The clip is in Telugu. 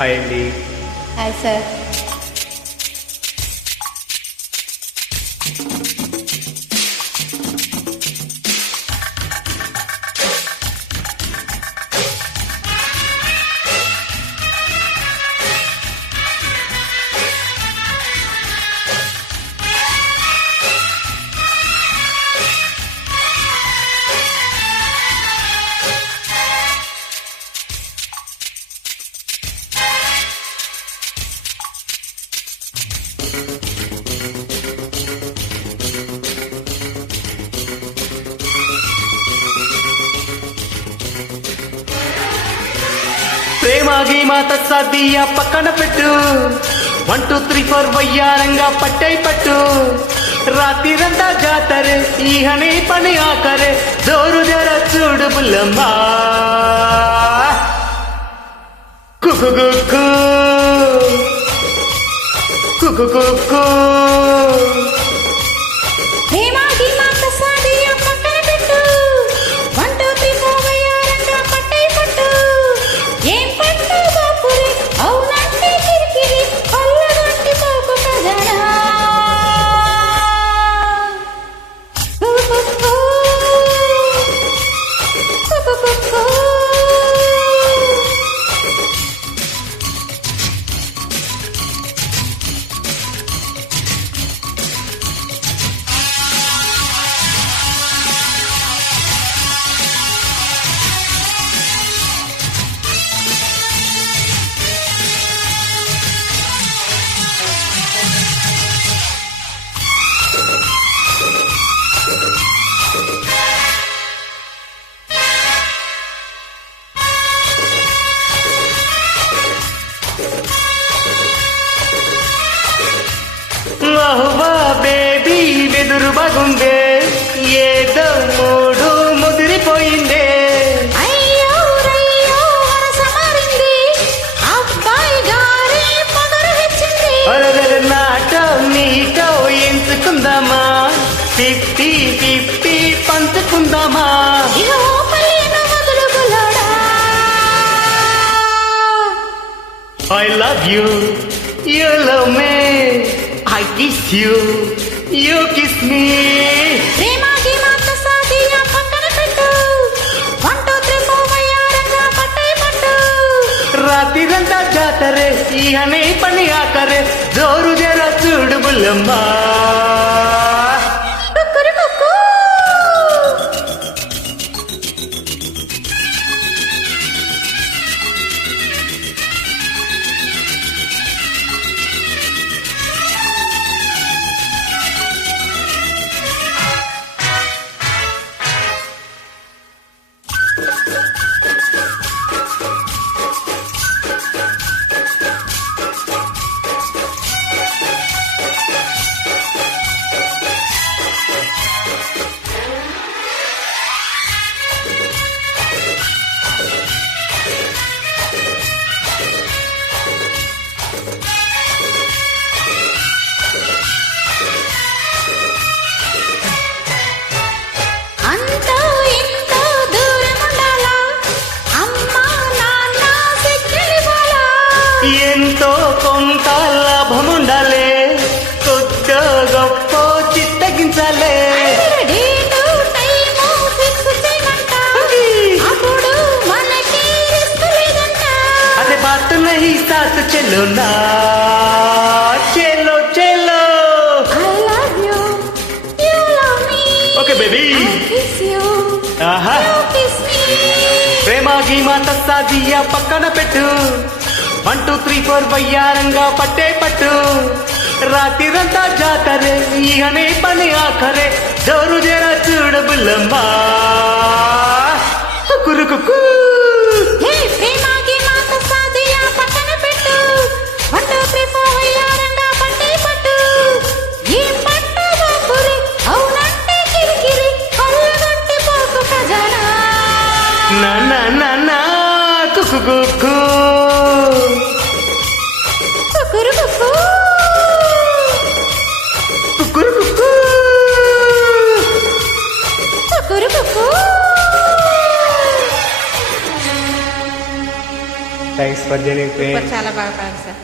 హాయ్ అండి. Hi sir. ప్రేమ గీమా తస్సాదియా పక్కన పెట్టు. 1 2 3 4 వయ్యారంగా పట్టై పట్టు. రాత్రిరంతా జాతరే ఈ హనీ పని ఆకరే. జోరు జర చూడు బుల్లమ్మా. కుకు కుకు కుకు కుకు బేబీ వెదురు బాగుందే. ఏదో మూడు ముదిరిపోయిందే. NATO నీటో ఎంచుకుందామా. 50-50 పంచుకుందామా. I love you, you love me. I kiss you, you kiss me. ప్రేమ గీమా తస్సాదియా పక్కన పెట్టు. 1 2 3 4 వయ్యారంగా పట్టై పట్టు. రాత్రిరంతా జాతరే ఈ హనీ పని ఆకరే. జోరు జర చూడు బుల్లమ్మా. ఎంతో కొంత లాభముండాలే. కొత్త గొప్ప చిత్తగించాలే. అదే బాత్ నహీ సాత్ చలో నా. చలో చలో. Okay baby. ఆహా. ప్రేమ గీమా తస్సాదియా పక్కన పెట్టు. 1 2 3 4 వయ్యారంగా పట్టే పట్టు. రాత్రిరంతా జాతరే ఈ హనీ పని ఆఖరే. జోరు జర చూడు బుల్లమ్మా. కురుకు నా నా నా నా Kuku Kuku thanks for journey చాలా బాగా పాడారు సార్.